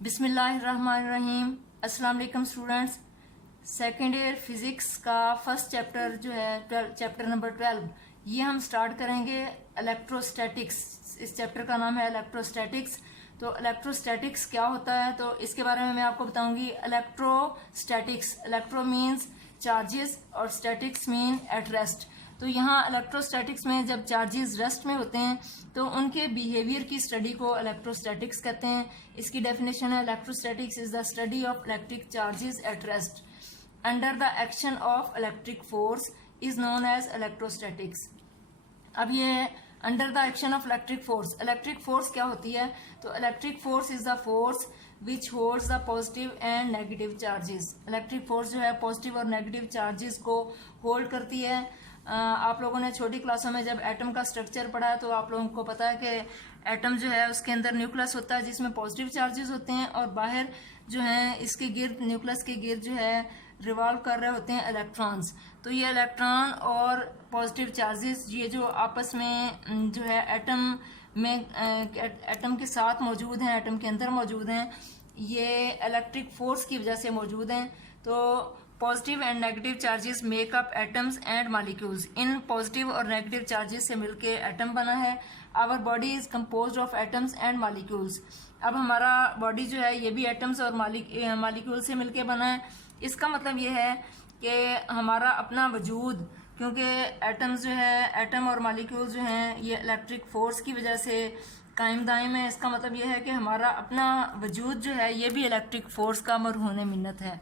बिस्मिल्लाहिर्रहमानिर्रहीम। अस्सलाम वालेकुम स्टूडेंट्स। सेकेंड ईयर फिजिक्स का फर्स्ट चैप्टर जो है चैप्टर नंबर 12 ये हम स्टार्ट करेंगे इलेक्ट्रोस्टैटिक्स। इस चैप्टर का नाम है इलेक्ट्रोस्टैटिक्स। तो इलेक्ट्रोस्टैटिक्स क्या होता है तो इसके बारे में मैं आपको बताऊंगी। इलेक्ट्रोस्टैटिक्स, इलेक्ट्रो मीन्स चार्जेस और स्टैटिक्स मीन एट रेस्ट। तो यहाँ इलेक्ट्रोस्टैटिक्स में जब चार्जेस रेस्ट में होते हैं तो उनके बिहेवियर की स्टडी को इलेक्ट्रोस्टैटिक्स कहते हैं। इसकी डेफिनेशन है electrostatics is the study of electric charges at rest under the action of electric force is known as electrostatics. अब ये under the action of electric force क्या होती है तो electric force is the force which holds the positive and negative charges. Electric force जो है positive और negative charges को होल्ड करती है। आप लोगों ने छोटी क्लासों में जब एटम का स्ट्रक्चर पढ़ा है तो आप लोगों को पता है कि एटम जो है उसके अंदर न्यूक्लियस होता है जिसमें पॉजिटिव चार्जेस होते हैं और बाहर जो है इसके गिर्द न्यूक्लियस के गिर्द जो है रिवॉल्व कर रहे होते हैं इलेक्ट्रॉन्स। तो ये इलेक्ट्रॉन और पॉजिटिव चार्जेस ये जो आपस में जो है एटम में एटम के साथ मौजूद हैं, एटम के अंदर मौजूद हैं, ये इलेक्ट्रिक फोर्स की वजह से मौजूद हैं। तो positive and negative charges make up atoms and molecules. इन पॉजिटिव और नेगेटिव चार्जेस से मिलके एटम बना है। Our body is composed of atoms and molecules. अब हमारा बॉडी जो है ये भी एटम्स और मॉलिक्यूल से मिलके बना है। इसका मतलब ये है कि हमारा अपना वजूद, क्योंकि एटम्स जो है एटम और मॉलिक्यूल जो हैं ये इलेक्ट्रिक फोर्स की वजह से कायम दायम है। इसका मतलब ये है कि हमारा अपना वजूद जो है ये भी इलेक्ट्रिक फोर्स का मरहून मिन्नत है।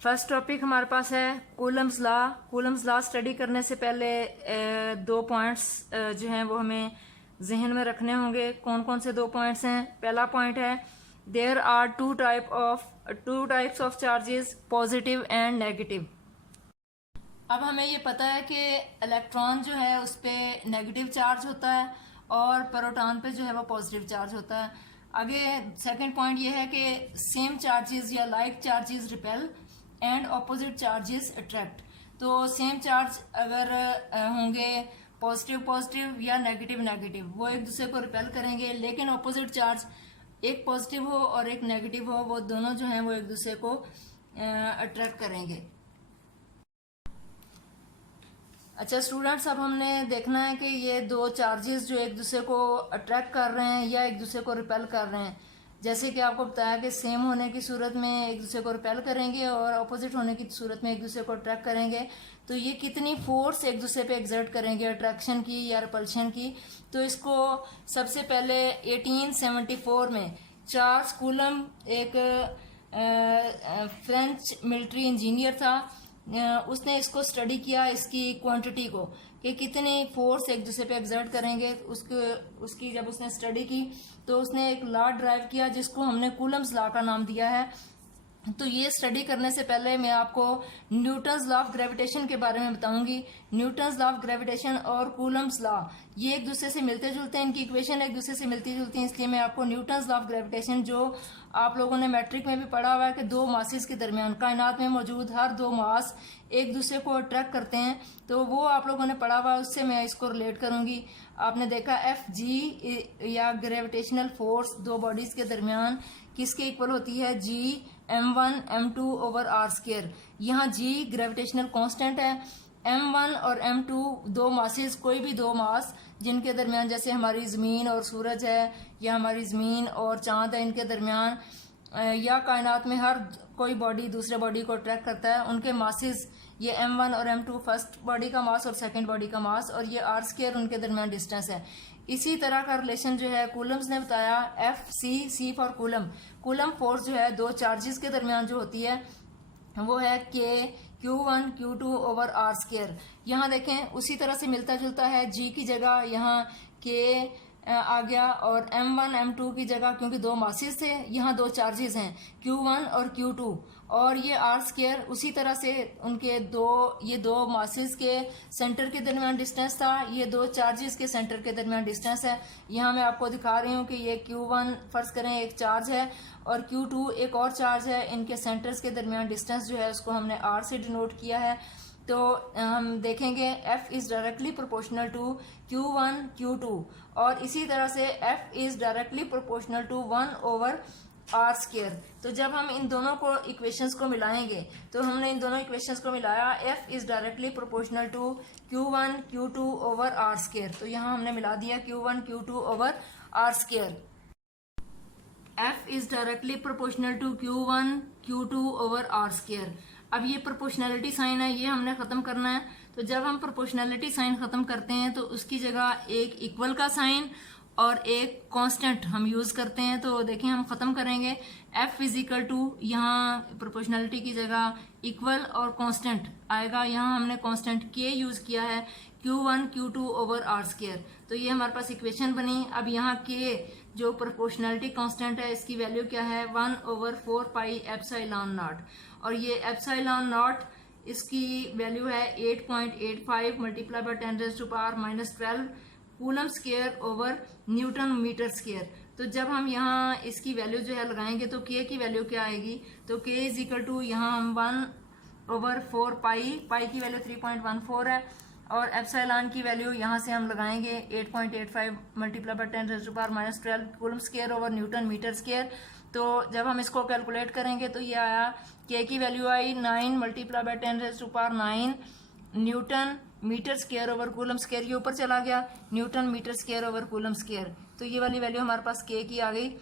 फर्स्ट टॉपिक हमारे पास है coulomb's law. Coulomb's law study करने से पहले दो पॉइंट्स जो हैं वो हमें जहन में रखने होंगे। कौन कौन से दो पॉइंट्स हैं? पहला पॉइंट है there are two types of charges, positive and negative. अब हमें ये पता है कि इलेक्ट्रॉन जो है उस पर नेगेटिव चार्ज होता है और प्रोटॉन पे जो है वो पॉजिटिव चार्ज होता है। आगे सेकंड पॉइंट ये है कि सेम चार्जेस या like charges repel and opposite charges attract. तो सेम चार्ज अगर होंगे पॉजिटिव या नेगेटिव वो एक दूसरे को रिपेल करेंगे, लेकिन ऑपोजिट चार्ज एक पॉजिटिव हो और एक नेगेटिव हो वो दोनों जो हैं वो एक दूसरे को अट्रैक्ट करेंगे। अच्छा स्टूडेंट्स, अब हमने देखना है कि ये दो चार्जेस जो एक दूसरे को अट्रैक्ट कर रहे हैं या एक दूसरे को रिपेल कर रहे हैं, जैसे कि आपको बताया कि सेम होने की सूरत में एक दूसरे को रिपेल करेंगे और अपोजिट होने की सूरत में एक दूसरे को अट्रैक्ट करेंगे। तो ये कितनी फोर्स एक दूसरे पे एक्सर्ट करेंगे अट्रैक्शन की या रिपल्शन की। तो इसको सबसे पहले 1874 में चार्ल्स कूलम एक फ्रेंच मिलिट्री इंजीनियर था, उसने इसको स्टडी किया, इसकी क्वांटिटी को कि कितनी फोर्स एक दूसरे पे एक्सर्ट करेंगे। उसकी जब उसने स्टडी की तो उसने एक लॉ ड्राइव किया जिसको हमने कूलम्स लॉ का नाम दिया है। तो ये स्टडी करने से पहले मैं आपको न्यूटन्स लॉ ऑफ ग्रेविटेशन के बारे में बताऊंगी। न्यूटन्स लॉ ऑफ ग्रेविटेशन और कूलम्स लॉ ये एक दूसरे से मिलते जुलते हैं, इनकी इक्वेशन एक दूसरे से मिलती जुलती हैं, इसलिए मैं आपको न्यूटन्स लॉ ऑफ ग्रेविटेशन जो आप लोगों ने मैट्रिक में भी पढ़ा हुआ है कि दो मासेस के दरमियान कायनात में मौजूद हर दो मास एक दूसरे को अट्रैक्ट करते हैं, तो वो आप लोगों ने पढ़ा हुआ है, उससे मैं इसको रिलेट करूंगी। आपने देखा Fg या ग्रेविटेशनल फोर्स दो बॉडीज के दरमियान किसके इक्वल होती है? G m1 m2 over r square. यहाँ G ग्रेविटेशनल कांस्टेंट है, m1 और m2 दो मासेस, कोई भी दो मास जिनके दरमियान, जैसे हमारी जमीन और सूरज है या हमारी जमीन और चांद है, इनके दरमियान या कायनात में हर कोई बॉडी दूसरे बॉडी को अट्रैक्ट करता है, उनके मासेस ये m1 और m2 फर्स्ट बॉडी का मास और सेकंड बॉडी का मास, और ये आर स्क्वायर उनके दरमियान डिस्टेंस है। इसी तरह का रिलेशन जो है कूलम्स ने बताया, सी फॉर कूलम फोर्स जो है दो चार्जेस के दरमियान जो होती है वो है Q1 Q2 over r square. यहाँ देखें उसी तरह से मिलता जुलता है, G की जगह यहाँ K आ गया और m1 m2 की जगह, क्योंकि दो मासेस थे यहाँ दो चार्जेस हैं Q1 और Q2, और ये आर स्क्वायर उसी तरह से उनके ये दो मासेस के सेंटर के दरमियान डिस्टेंस था, ये दो चार्जेस के सेंटर के दरमियान डिस्टेंस है। यहाँ मैं आपको दिखा रही हूँ कि ये Q1 फर्ज करें एक चार्ज है और Q2 एक और चार्ज है, इनके सेंटर्स के दरमियान डिस्टेंस जो है उसको हमने R से डिनोट किया है। तो हम देखेंगे F is directly proportional to Q1 Q2, और इसी तरह से F is directly proportional to 1/r²। तो जब हम इन दोनों को इक्वेशंस को मिलाएंगे, तो हमने इन दोनों इक्वेशंस को मिलाया, F is directly proportional to Q1 Q2/r²। तो यहाँ हमने मिला दिया Q1 Q2/r²। F is directly proportional to Q1 Q2/r²। अब ये प्रोपोर्शनैलिटी साइन है, ये हमने खत्म करना है। तो जब हम प्रोपोर्शनैलिटी साइन खत्म करते हैं तो उसकी जगह एक इक्वल का साइन और एक कांस्टेंट हम यूज करते हैं। तो देखें, हम खत्म करेंगे F इज इक्वल टू, यहाँ प्रोपोर्शनैलिटी की जगह इक्वल और कांस्टेंट आएगा। यहाँ हमने कांस्टेंट K यूज किया है, Q1 Q2/r²। तो ये हमारे पास इक्वेशन बनी। अब यहाँ K जो प्रोपोर्शनैलिटी कांस्टेंट है, इसकी वैल्यू क्या है, 1/4 पाई एप्सिलॉन नॉट, और ये एप्सिलॉन नॉट इसकी वैल्यू है 8.85 multiply by 10⁻⁻12 coulomb square over newton metre square. तो जब हम यहाँ इसकी वैल्यू जो है लगाएंगे तो K की वैल्यू क्या आएगी, तो K इज इक्वल टू, यहाँ हम 1/4 पाई की वैल्यू 3.14 है, और एप्सिलॉन की वैल्यू यहाँ से हम लगाएंगे 8.85 multiply by 10⁻⁻12 coulomb square over newton metre square. तो जब हम इसको कैलकुलेट करेंगे तो ये आया, K की वैल्यू आई 9 multiply by 10⁻9 newton metre square over coulomb square. ये ऊपर चला गया, newton metre square over coulomb square. तो ये वाली वैल्यू हमारे पास K की आ गई।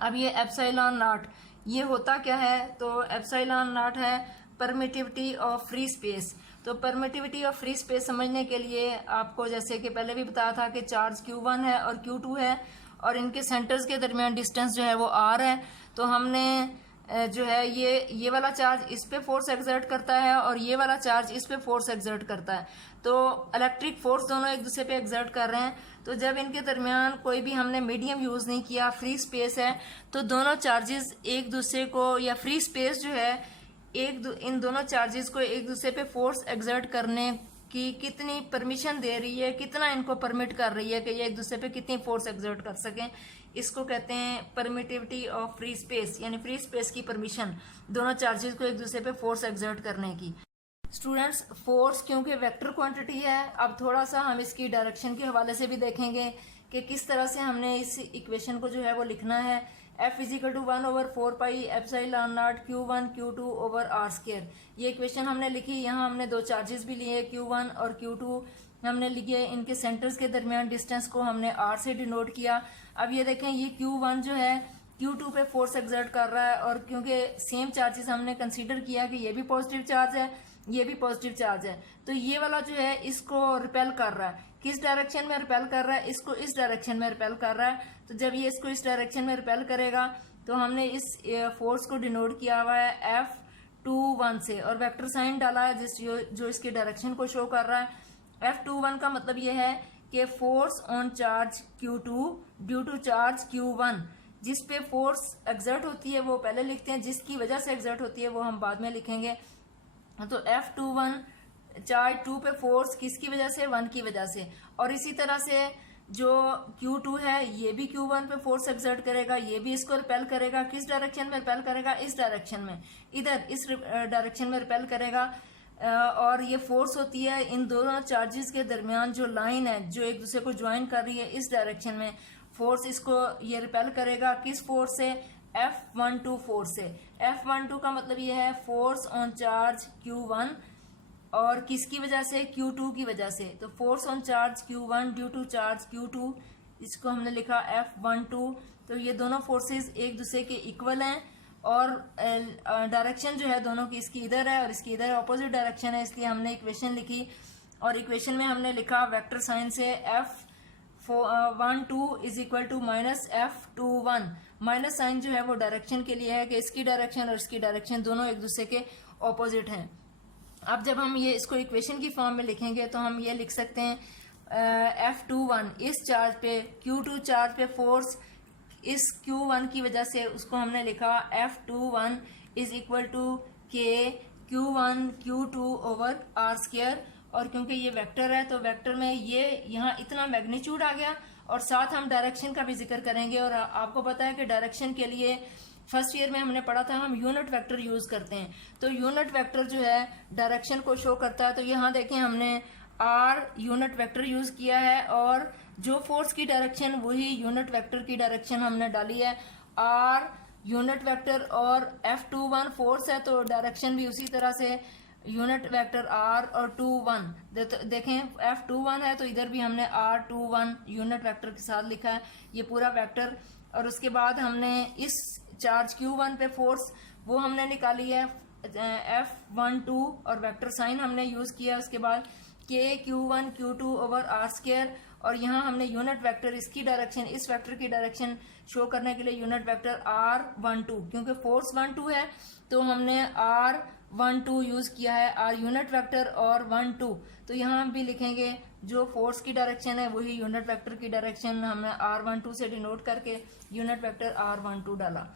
अब ये एप्सिलॉन नॉट, ये होता क्या है, तो एप्सिलॉन नॉट है परमिटिविटी ऑफ फ्री स्पेस। तो परमिटिविटी ऑफ फ्री स्पेस समझने के लिए आपको, जैसे कि पहले भी बताया था, कि चार्ज Q1 है और Q2 है, और इनके सेंटर्स के दरमियान डिस्टेंस जो है वो R है। तो हमने जो है ये वाला चार्ज इस पे फोर्स एक्सर्ट करता है और ये वाला चार्ज इस पे फोर्स एक्सर्ट करता है। तो इलेक्ट्रिक फोर्स दोनों एक दूसरे पे एक्सर्ट कर रहे हैं। तो जब इनके दरमियान कोई भी हमने मीडियम यूज नहीं किया, फ्री स्पेस है, तो दोनों चार्जेस एक दूसरे को, या फ्री स्पेस जो है इन दोनों चार्जेस को एक दूसरे पे फोर्स एक्सर्ट करने की कितनी परमिशन दे रही है, कितना इनको परमिट कर रही है कि ये एक दूसरे पे कितनी फोर्स एक्सर्ट कर सकें, इसको कहते हैं परमिटिविटी ऑफ फ्री स्पेस, यानी फ्री स्पेस की परमिशन दोनों चार्जेस को एक दूसरे पे फोर्स एक्सर्ट करने की। स्टूडेंट्स, फोर्स क्योंकि वेक्टर क्वांटिटी है, अब थोड़ा सा हम इसकी डायरेक्शन के हवाले से भी देखेंगे कि किस तरह से हमने इस इक्वेशन को जो है वो लिखना है। F is equal to 1/4 pi epsilon naught Q1 Q2/r²। ये इक्वेशन हमने लिखी। यहाँ हमने दो चार्जेस भी लिए, Q1 और Q2 हमने लिए। इनके सेंटर्स के दरमियान डिस्टेंस को हमने R से डिनोट किया। अब ये देखें, ये Q1 जो है Q2 पे फोर्स एक्सर्ट कर रहा है, और क्योंकि सेम चार्जेस हमने कंसीडर किया कि ये भी पॉजिटिव चार्ज है, ये भी पॉजिटिव चार्ज है, तो ये वाला जो है इसको रिपेल कर रहा है। किस डायरेक्शन में रिपेल कर रहा है, इसको इस डायरेक्शन में रिपेल कर रहा है। तो जब ये इसको इस डायरेक्शन में रिपेल करेगा तो हमने इस फोर्स को डिनोट किया हुआ है F21 से, और वेक्टर साइन डाला है जो इसकी डायरेक्शन को शो कर रहा है। F21 का मतलब ये है कि force on charge Q2 due to charge Q1। जिस पे फोर्स एक्सर्ट होती है वो पहले लिखते हैं, जिसकी वजह से एक्सर्ट होती है वो हम बाद में लिखेंगे। तो F21 चार्ज 2 पे फोर्स किसकी वजह से, 1 की वजह से। और इसी तरह से जो Q2 है ये भी Q1 पे फोर्स एक्सर्ट करेगा, ये भी इसको रिपेल करेगा। किस डायरेक्शन में रिपेल करेगा, इस डायरेक्शन में, इधर इस डायरेक्शन में रिपेल करेगा। और ये फोर्स होती है इन दोनों चार्जेस के दरमियान, जो लाइन है जो एक दूसरे को ज्वाइन कर रही है, इस डायरेक्शन में फोर्स इसको ये रिपेल करेगा। किस फोर्स से, F12 फोर्स से। F12 का मतलब ये है फोर्स ऑन चार्ज Q1, और किसकी वजह से, Q2 की वजह से। तो force on charge Q1 due to charge Q2, इसको हमने लिखा F12। तो ये दोनों फोर्सेस एक दूसरे के इक्वल हैं, और डायरेक्शन जो है दोनों की, इसकी इधर है और इसकी इधर ऑपोजिट डायरेक्शन है, इसलिए हमने इक्वेशन लिखी। और इक्वेशन में हमने लिखा वेक्टर साइन से F12 is equal to minus F21। Minus sign जो है वो डायरेक्शन के लिए है कि इसकी डायरेक्शन और इसकी डायरेक्शन दोनों एक दूसरे के ऑपोजिट हैं। अब जब हम ये इसको इक्वेशन की फॉर्म में लिखेंगे तो हम ये लिख सकते हैं F21 इस चार्ज पे, Q2 चार्ज पे फोर्स इस Q1 की वजह से, उसको हमने लिखा F21 is equal to K Q1 Q2/r²। और क्योंकि ये वेक्टर है तो वेक्टर में ये यहाँ इतना मैग्नीट्यूड आ गया, और साथ हम डायरेक्शन का भी जिक्र करेंगे। और आपको पता है कि डायरेक्शन के लिए फर्स्ट ईयर में हमने पढ़ा था हम यूनिट वेक्टर यूज करते हैं। तो यूनिट वेक्टर जो है डायरेक्शन को शो करता है। तो यहाँ देखें हमने आर यूनिट वेक्टर यूज किया है और जो फोर्स की डायरेक्शन वही यूनिट वेक्टर की डायरेक्शन हमने डाली है। आर यूनिट वेक्टर और F21 फोर्स है तो डायरेक्शन भी उसी तरह से यूनिट वेक्टर आर और 21 देखें F21 है तो इधर भी हमने R21 यूनिट वेक्टर के साथ लिखा है ये पूरा वेक्टर। और उसके बाद हमने इस चार्ज Q1 पे फोर्स वो हमने निकाली है F12 और वेक्टर साइन हमने यूज किया। उसके बाद Q1 Q2 over r square और यहाँ हमने यूनिट वेक्टर इसकी डायरेक्शन इस वेक्टर की डायरेक्शन शो करने के लिए यूनिट वेक्टर R12 क्योंकि फोर्स 12 है तो हमने R12 यूज किया है आर यूनिट वेक्टर और 12। तो यहाँ हम भी लिखेंगे जो फोर्स की डायरेक्शन है वही यूनिट वेक्टर की डायरेक्शन हमने R12 से डिनोट करके यूनिट वेक्टर R12 डाला।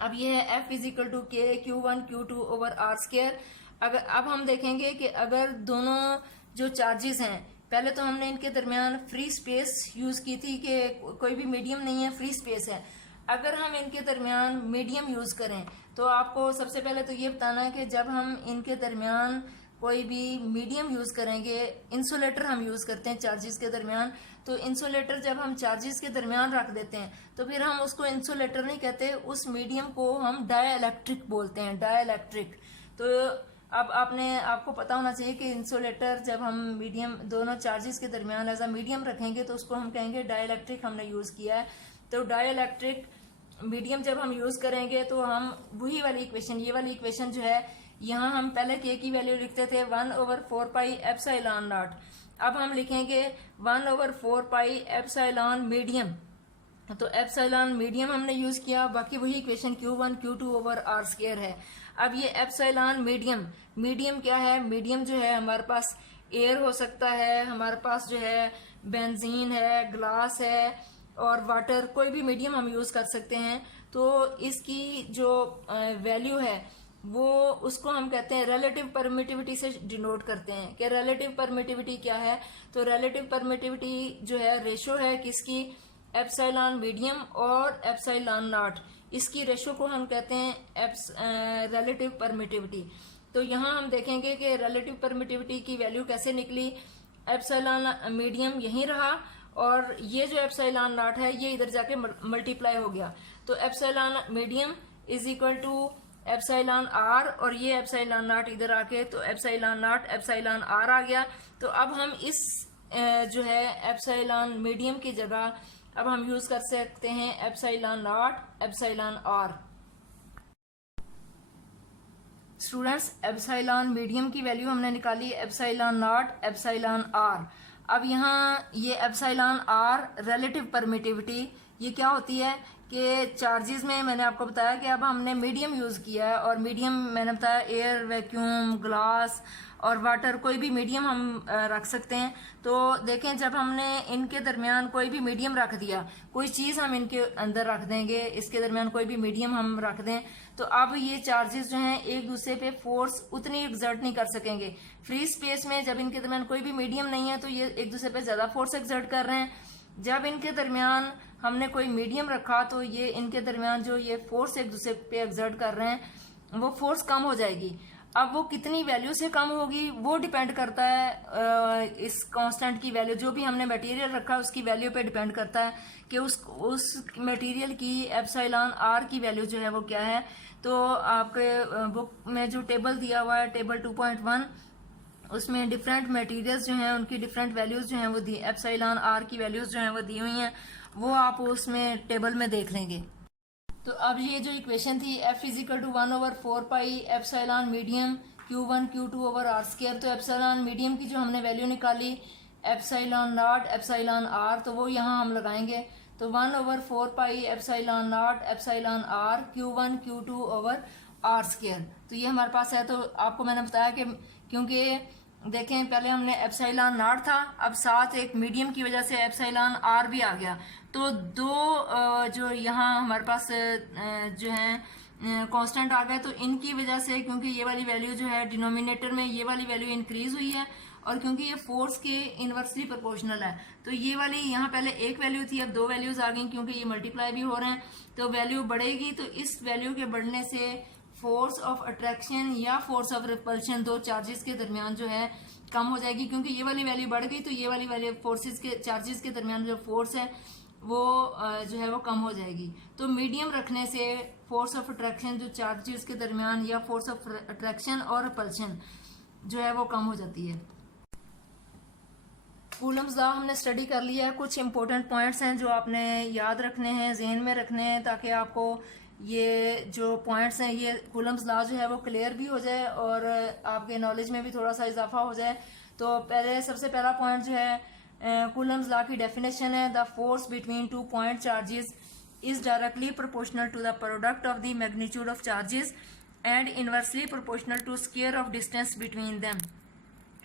अब ये है F equal to Q1 Q2 over r square. अगर अब हम देखेंगे कि अगर दोनों जो चार्जेस हैं पहले तो हमने इनके दरमियान फ्री स्पेस यूज की थी कि कोई भी मीडियम नहीं है फ्री स्पेस है। अगर हम इनके दरमियान मीडियम यूज करें तो आपको सबसे पहले तो ये बताना है कि जब हम इनके दरमियान कोई भी मीडियम यूज करेंगे इंसुलेटर हम यूज करते हैं चार्जेस के दरमियान। तो इंसुलेटर जब हम चार्जेस के दरमियान रख देते हैं तो फिर हम उसको इंसुलेटर नहीं कहते उस मीडियम को हम डाइलेक्ट्रिक बोलते हैं डाइलेक्ट्रिक। तो अब आपको पता होना चाहिए कि इंसुलेटर जब हम मीडियम दोनों चार्जेस के दरमियान एज अ मीडियम रखेंगे तो उसको हम कहेंगे डाइलेक्ट्रिक हमने यूज किया है। तो डाइलेक्ट्रिक मीडियम जब हम यूज करेंगे तो हम वही वाली इक्वेशन ये वाली इक्वेशन जो है यहाँ हम पहले के की वैल्यू लिखते थे 1/4 पाई एप्सिलॉन नॉट। अब हम लिखेंगे 1/4 पाई एप्सिलॉन मीडियम। तो एप्सिलॉन मीडियम हमने यूज किया बाकी वही equation Q1 Q2 over r square है। अब ये एप्सिलॉन मीडियम क्या है मीडियम जो है हमारे पास एयर हो सकता है हमारे पास जो है बेंजीन है ग्लास है और वाटर कोई भी मीडियम हम यूज कर सकते हैं। तो इसकी जो वैल्यू है वो उसको हम कहते हैं रिलेटिव परमिटिविटी से डिनोट करते हैं कि रिलेटिव परमिटिविटी क्या है। तो रिलेटिव परमिटिविटी जो है रेशो है किसकी एप्सिलॉन मीडियम और एप्सिलॉन नॉट इसकी रेशो को हम कहते हैं रिलेटिव परमिटिविटी। तो यहाँ हम देखेंगे कि रिलेटिव परमिटिविटी की वैल्यू कैसे निकली। एप्सिलॉन मीडियम यहीं रहा और ये जो एप्सिलॉन नॉट है ये इधर जाके मल्टीप्लाई हो गया। तो epsilon medium is equal to epsilon r और ये एप्सिलॉन नॉट इधर आके तो एप्सिलॉन नॉट एप्सिलॉन आर आ गया। तो अब हम इस जो है एप्सिलॉन मीडियम की जगह अब हम यूज कर सकते हैं epsilon naught epsilon r. Students epsilon medium की वैल्यू हमने निकाली एप्सिलॉन नॉट एप्सिलॉन आर। अब यहाँ ये एप्सिलॉन आर रिलेटिव परमिटिविटी ये क्या होती है कि चार्जेस में मैंने आपको बताया कि अब हमने मीडियम यूज किया है और मीडियम मैंने बताया एयर वैक्यूम ग्लास और वाटर कोई भी मीडियम हम रख सकते हैं। तो देखें जब हमने इनके दरमियान कोई भी मीडियम रख दिया कोई चीज़ हम इनके अंदर रख देंगे इसके दरमियान कोई भी मीडियम हम रख दें तो अब ये चार्जेस जो हैं एक दूसरे पे फोर्स उतनी एक्सर्ट नहीं कर सकेंगे। फ्री स्पेस में जब इनके दरमियान कोई भी मीडियम नहीं है तो ये एक दूसरे पे ज़्यादा फोर्स एक्सर्ट कर रहे हैं। जब इनके दरमियान हमने कोई मीडियम रखा तो ये इनके दरमियान जो ये फोर्स एक दूसरे पे एक्सर्ट कर रहे हैं वो फोर्स कम हो जाएगी। अब वो कितनी वैल्यू से कम होगी वो डिपेंड करता है इस कांस्टेंट की वैल्यू जो भी हमने मटेरियल रखा है उसकी वैल्यू पे डिपेंड करता है कि उस मटेरियल की एप्सिलॉन आर की वैल्यू जो है वो क्या है। तो आपके बुक में जो टेबल दिया हुआ है टेबल 2.1 उसमें डिफरेंट मटेरियल्स जो हैं उनकी डिफरेंट वैल्यूज जो हैं वो दी एप्सिलॉन आर की वैल्यूज जो हैं वो दी हुई हैं वो आप उसमें टेबल में देख लेंगे। तो अब ये जो इक्वेशन थी F equal to 1/4 pi epsilon medium Q1 Q2 over r square. तो एप्सिलॉन मीडियम की जो हमने वैल्यू निकाली एप्सिलॉन नॉट एप्सिलॉन आर तो वो यहाँ हम लगाएंगे। तो 1/4 pi epsilon naught epsilon r Q1 Q2 over r square. तो ये हमारे पास है। तो आपको मैंने बताया कि क्योंकि देखें पहले हमने एप्सिलॉन नॉट था अब साथ एक मीडियम की वजह से एप्सिलॉन आर भी आ गया। तो दो जो यहाँ हमारे पास जो है कांस्टेंट आ गए तो इनकी वजह से क्योंकि ये वाली वैल्यू जो है डिनोमिनेटर में ये वाली वैल्यू इंक्रीज हुई है और क्योंकि ये फोर्स के इनवर्सली प्रोपोर्शनल है तो ये वाली यहाँ पहले एक वैल्यू थी, अब दो वैल्यूज आ गई क्योंकि ये मल्टीप्लाई भी हो रहे हैं, तो वैल्यू बढ़ेगी। तो इस वैल्यू के बढ़ने से फोर्स ऑफ अट्रैक्शन या फोर्स ऑफ रिपल्शन दो चार्जेस के दरमियान जो है कम हो जाएगी, क्योंकि ये वाली वैल्यू बढ़ गई तो ये वाली वैल्यू फोर्सेस के चार्जेस के दरमियान जो फोर्स है वो जो है वो कम हो जाएगी। तो मीडियम रखने से फोर्स ऑफ अट्रैक्शन जो चार्जेस के दरमियान या फोर्स ऑफ अट्रैक्शन और रिपल्शन जो है वो कम हो जाती है। कूलम्स लॉ हमने स्टडी कर लिया है, कुछ इंपॉर्टेंट पॉइंट्स हैं जो आपने याद रखने हैं, जहन में रखने हैं, ताकि आपको ये जो पॉइंट्स हैं ये कूलम्स लॉ जो है वो क्लियर भी हो जाए और आपके नॉलेज में भी थोड़ा सा इजाफा हो जाए। तो पहले सबसे पहला पॉइंट जो है कूलम्स लॉ की डेफिनेशन है, the force between two point charges is directly proportional to the product of the magnitude of charges and inversely proportional to square of distance between them.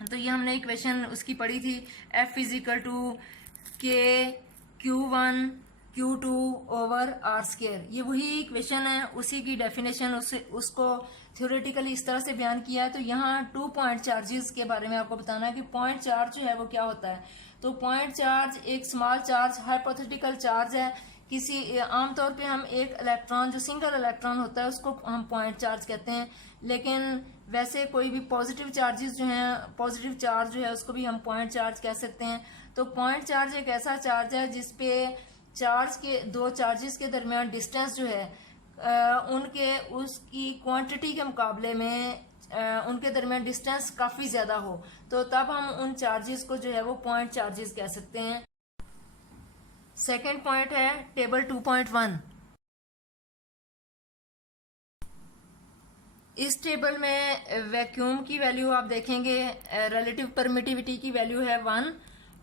तो ये हमने इक्वेशन उसकी पढ़ी थी, F इजिकल टू के Q1 Q2 over r square. ये वही equation है, उसी की डेफिनेशन उसको थ्योरेटिकली इस तरह से बयान किया है। तो यहाँ 2 पॉइंट चार्जेस के बारे में आपको बताना है कि पॉइंट चार्ज जो है वो क्या होता है। तो पॉइंट चार्ज एक स्मॉल चार्ज हाइपोथेटिकल चार्ज है, किसी आमतौर पे हम एक इलेक्ट्रॉन जो सिंगल इलेक्ट्रॉन होता है उसको हम पॉइंट चार्ज कहते हैं, लेकिन वैसे कोई भी पॉजिटिव चार्जेस जो हैं, पॉजिटिव चार्ज जो है उसको भी हम पॉइंट चार्ज कह सकते हैं। तो पॉइंट चार्ज एक ऐसा चार्ज है जिसपे चार्ज के दो चार्जेस के दरमियान डिस्टेंस जो है उनके उसकी क्वांटिटी के मुकाबले में उनके दरमियान डिस्टेंस काफी ज्यादा हो, तो तब हम उन चार्जेस को जो है वो पॉइंट चार्जेस कह सकते हैं। सेकेंड पॉइंट है टेबल 2.1। इस टेबल में वैक्यूम की वैल्यू आप देखेंगे, रिलेटिव परमिटिविटी की वैल्यू है 1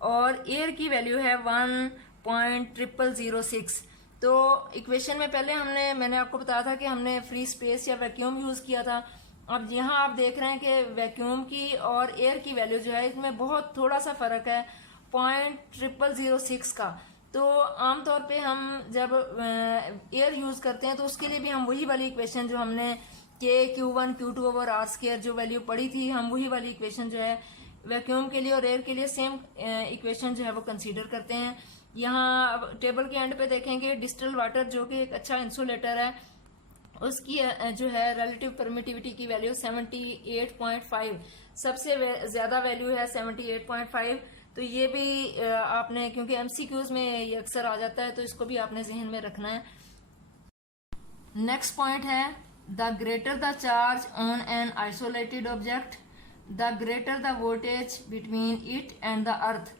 और एयर की वैल्यू है 1.0006। तो इक्वेशन में पहले मैंने आपको बताया था कि हमने फ्री स्पेस या वैक्यूम यूज किया था। अब यहाँ आप देख रहे हैं कि वैक्यूम की और एयर की वैल्यू जो है इसमें बहुत थोड़ा सा फर्क है, 0.0006 का। तो आमतौर पे हम जब एयर यूज करते हैं तो उसके लिए भी हम वही वाली इक्वेशन जो हमने K Q1 Q2 over r square जो वैल्यू पढ़ी थी, हम वही वाली इक्वेशन जो है वैक्यूम के लिए और एयर के लिए सेम इक्वेशन जो है वो कंसीडर करते हैं। यहाँ टेबल के एंड पे देखेंगे डिस्टिल्ड वाटर जो कि एक अच्छा इंसुलेटर है, उसकी जो है रिलेटिव परमिटिविटी की वैल्यू 78.5, सबसे ज्यादा वैल्यू है 78.5। तो ये भी आपने, क्योंकि एमसीक्यूज में ये अक्सर आ जाता है, तो इसको भी आपने जहन में रखना है। नेक्स्ट पॉइंट है the greater the charge on an isolated object the greater the voltage between it and the earth.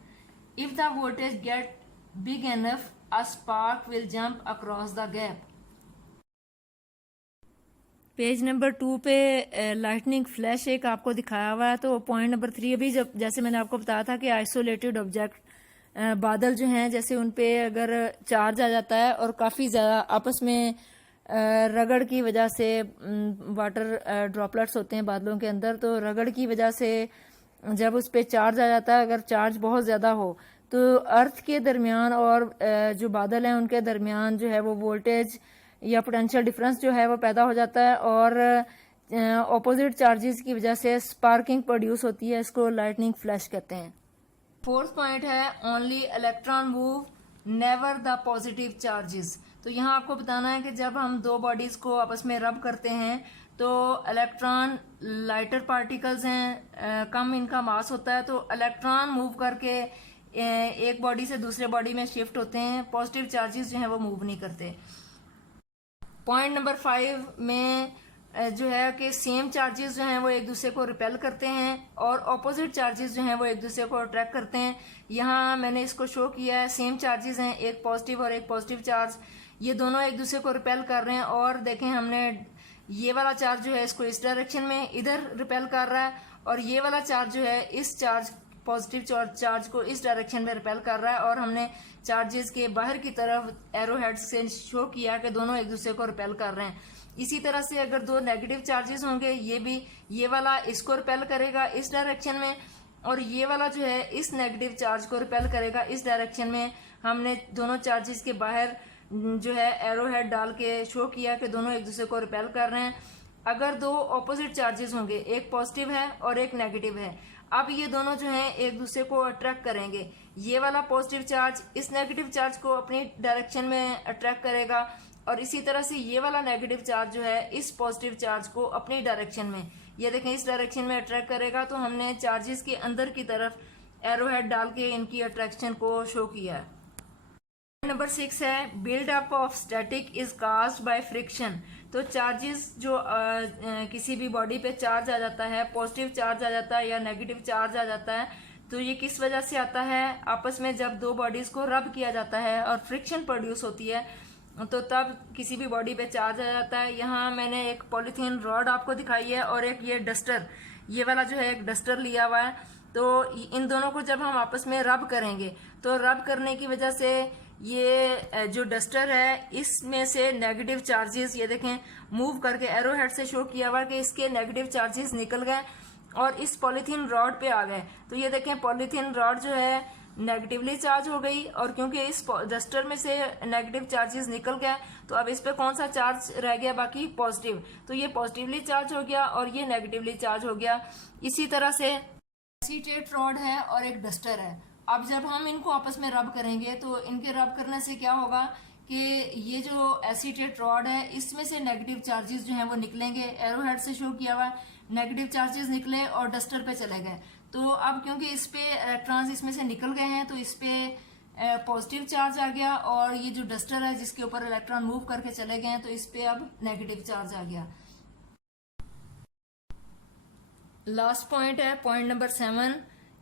If the voltage get big enough a spark will jump across the gap. Page number 2 पे lightning flash एक आपको दिखाया हुआ है। तो point number 3 अभी जैसे मैंने आपको बताया था कि आइसोलेटेड ऑब्जेक्ट बादल जो हैं जैसे उन पे अगर चार्ज आ जाता है और काफी ज्यादा आपस में रगड़ की वजह से वाटर ड्रॉपलेट्स होते हैं बादलों के अंदर, तो रगड़ की वजह से जब उस पे चार्ज आ जाता है, अगर चार्ज बहुत ज्यादा हो तो अर्थ के दरमियान और जो बादल हैं उनके दरमियान जो है वो वोल्टेज या पोटेंशियल डिफरेंस जो है वो पैदा हो जाता है और ऑपोजिट चार्जेस की वजह से स्पार्किंग प्रोड्यूस होती है, इसको लाइटनिंग फ्लैश कहते हैं। फोर्थ पॉइंट है only electron move never the positive charges. तो यहाँ आपको बताना है कि जब हम दो बॉडीज को आपस में रब करते हैं तो इलेक्ट्रॉन लाइटर पार्टिकल्स हैं, कम इनका मास होता है, तो इलेक्ट्रॉन मूव करके एक बॉडी से दूसरे बॉडी में शिफ्ट होते हैं, पॉजिटिव चार्जेस जो है वो मूव नहीं करते। पॉइंट नंबर 5 में जो है कि सेम चार्जेस जो हैं वो एक दूसरे को रिपेल करते हैं और ऑपोजिट चार्जेस जो हैं वो एक दूसरे को अट्रैक्ट करते हैं। यहाँ मैंने इसको शो किया है, सेम चार्जेस हैं, एक पॉजिटिव और एक पॉजिटिव चार्ज, ये दोनों एक दूसरे को रिपेल कर रहे हैं। और देखें हमने ये वाला चार्ज जो है इसको इस डायरेक्शन में इधर रिपेल कर रहा है और ये वाला चार्ज जो है इस चार्ज पॉजिटिव चार्ज को इस डायरेक्शन में रिपेल कर रहा है। और हमने चार्जेस के बाहर की तरफ एरो हेड से शो किया कि दोनों एक दूसरे को रिपेल कर रहे हैं। इसी तरह से अगर दो नेगेटिव चार्जेस होंगे, ये वाला इसको रिपेल करेगा इस डायरेक्शन में और ये वाला जो है इस नेगेटिव चार्ज को रिपेल करेगा इस डायरेक्शन में। हमने दोनों चार्जेस के बाहर जो है एरो हेड डाल के शो किया कि दोनों एक दूसरे को रिपेल कर रहे हैं। अगर दो ऑपोजिट चार्जेस होंगे, एक पॉजिटिव है और एक नेगेटिव है, अब ये दोनों जो है एक दूसरे को अट्रैक्ट करेंगे। ये वाला पॉजिटिव चार्ज इस नेगेटिव चार्ज को अपनी डायरेक्शन में अट्रैक्ट करेगा और इसी तरह से ये वाला नेगेटिव चार्ज जो है इस पॉजिटिव चार्ज को अपनी डायरेक्शन में, ये देखें, इस डायरेक्शन में अट्रैक्ट करेगा। तो हमने चार्जेस के अंदर की तरफ एरो हेड डाल के इनकी अट्रैक्शन को शो किया है। नंबर 6 है build up of static is caused by friction. तो चार्जेस जो किसी भी बॉडी पे चार्ज आ जाता है, पॉजिटिव चार्ज आ जाता है या नेगेटिव चार्ज आ जाता है, तो ये किस वजह से आता है? आपस में जब दो बॉडीज को रब किया जाता है और फ्रिक्शन प्रोड्यूस होती है तो तब किसी भी बॉडी पे चार्ज आ जाता है। यहाँ मैंने एक पॉलीथीन रॉड आपको दिखाई है और एक ये डस्टर, ये वाला जो है एक डस्टर लिया हुआ है। तो इन दोनों को जब हम आपस में रब करेंगे तो रब करने की वजह से ये जो डस्टर है इसमें से नेगेटिव चार्जेस, ये देखें, मूव करके एरो हेड से शो किया हुआ कि इसके नेगेटिव चार्जेस निकल गए और इस पॉलीथीन रॉड पे आ गए। तो ये देखें पॉलीथीन रॉड जो है नेगेटिवली चार्ज हो गई और क्योंकि इस डस्टर में से नेगेटिव चार्जेस निकल गए तो अब इस पे कौन सा चार्ज रह गया? बाकी पॉजिटिव। तो ये पॉजिटिवली चार्ज हो गया और ये नेगेटिवली चार्ज हो गया। इसी तरह से एसीटेट रॉड है और एक डस्टर है। अब जब हम इनको आपस में रब करेंगे तो इनके रब करने से क्या होगा कि ये जो एसीटेट रॉड है इसमें से नेगेटिव चार्जेस जो हैं वो निकलेंगे। एरो हेड से शो किया हुआ नेगेटिव चार्जेस निकले और डस्टर पे चले गए। तो अब क्योंकि इस पे इलेक्ट्रॉन्स इसमें से निकल गए हैं तो इस पे पॉजिटिव चार्ज आ गया और ये जो डस्टर है जिसके ऊपर इलेक्ट्रॉन मूव करके चले गए हैं तो इस पे अब नेगेटिव चार्ज आ गया। लास्ट पॉइंट है पॉइंट नंबर 7,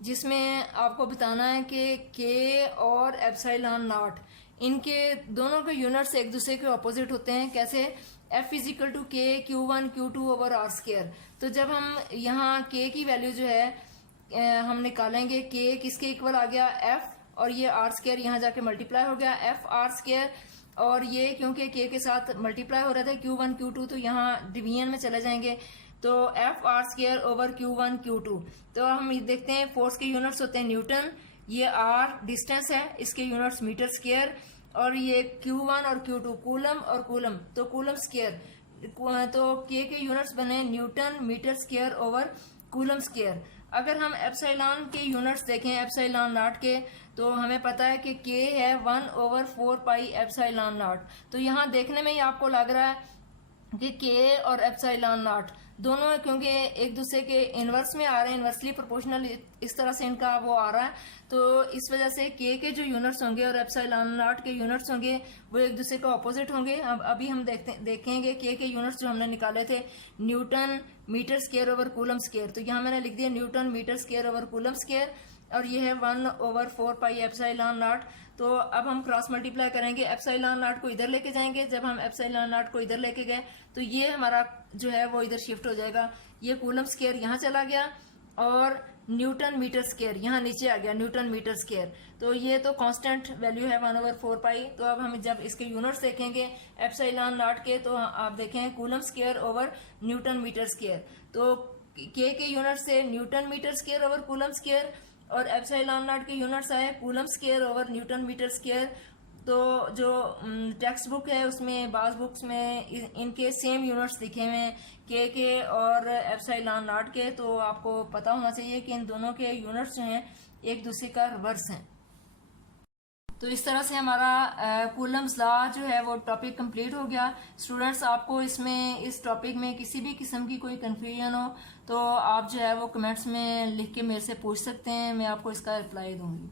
जिसमें आपको बताना है कि के और एप्सिलॉन नॉट, इनके दोनों के यूनिट्स एक दूसरे के ऑपोजिट होते हैं। कैसे? F इजिकल टू के Q1 Q2 over are square. तो जब हम यहाँ के की वैल्यू जो है हम निकालेंगे, के किसके इक्वल आ गया? F, और ये आर स्केयर यहाँ जाके मल्टीप्लाई हो गया F आर स्केयर, और ये क्योंकि के साथ मल्टीप्लाई हो रहे थे Q1 Q2 तो यहाँ डिवीजन में चले जाएंगे तो F are square over Q1 Q2। तो हम देखते हैं फोर्स के यूनिट्स होते हैं न्यूटन, ये आर डिस्टेंस है, इसके यूनिट्स मीटर स्क्वायर, और ये Q1 और Q2 कूलम और कूलम, तो कूलम स्क्वायर। तो के यूनिट्स बने newton metre square over coulomb square. अगर हम एप्सिलॉन के यूनिट्स देखें एप्सिलॉन नॉट के, तो हमें पता है कि के है 1/4 पाई एप्सिलॉन नॉट। तो यहाँ देखने में ही आपको लग रहा है कि के और एप्सिलॉन नॉट दोनों क्योंकि एक दूसरे के इनवर्स में आ रहे हैं, इनवर्सली प्रोपोर्शनल इस तरह से इनका वो आ रहा है, तो इस वजह से के जो यूनिट्स होंगे और एप्सिलॉन नॉट के यूनिट्स होंगे वो एक दूसरे के ऑपोजिट होंगे। अब अभी हम देखेंगे के यूनिट्स जो हमने निकाले थे newton metre square over coulomb square, तो यहाँ मैंने लिख दिया newton metre square over coulomb square, और ये है 1/4 पाई एप्सिलॉन नॉट। तो अब हम क्रॉस मल्टीप्लाई करेंगे, एप्सिलॉन नॉट को इधर लेके जाएंगे। जब हम एप्सिलॉन नॉट को इधर लेके गए तो ये हमारा जो है वो इधर शिफ्ट हो जाएगा, ये कूलम स्क्वायर यहाँ चला गया और न्यूटन मीटर स्क्वायर यहाँ नीचे आ गया, न्यूटन मीटर स्क्वायर। तो ये तो कांस्टेंट वैल्यू है 1/4 पाई। तो अब हम जब इसके यूनिट्स देखेंगे एप्सिलॉन नॉट के, तो आप देखें coulomb square over newton metre square. तो के यूनिट से newton metre square over coulomb square, और एप्सिलॉन नॉट के यूनिट्स आए coulomb square over newton metre square. तो जो टेक्स्ट बुक है उसमें बाज बुक्स में इनके सेम यूनिट्स लिखे हुए हैं के और एप्सिलॉन नॉट के, तो आपको पता होना चाहिए कि इन दोनों के यूनिट्स जो हैं एक दूसरे का रिवर्स हैं। तो इस तरह से हमारा कूलम्स लॉ जो है वो टॉपिक कंप्लीट हो गया। स्टूडेंट्स, आपको इसमें इस टॉपिक में किसी भी किस्म की कोई कंफ्यूजन हो तो आप जो है वो कमेंट्स में लिख के मेरे से पूछ सकते हैं, मैं आपको इसका रिप्लाई दूंगी।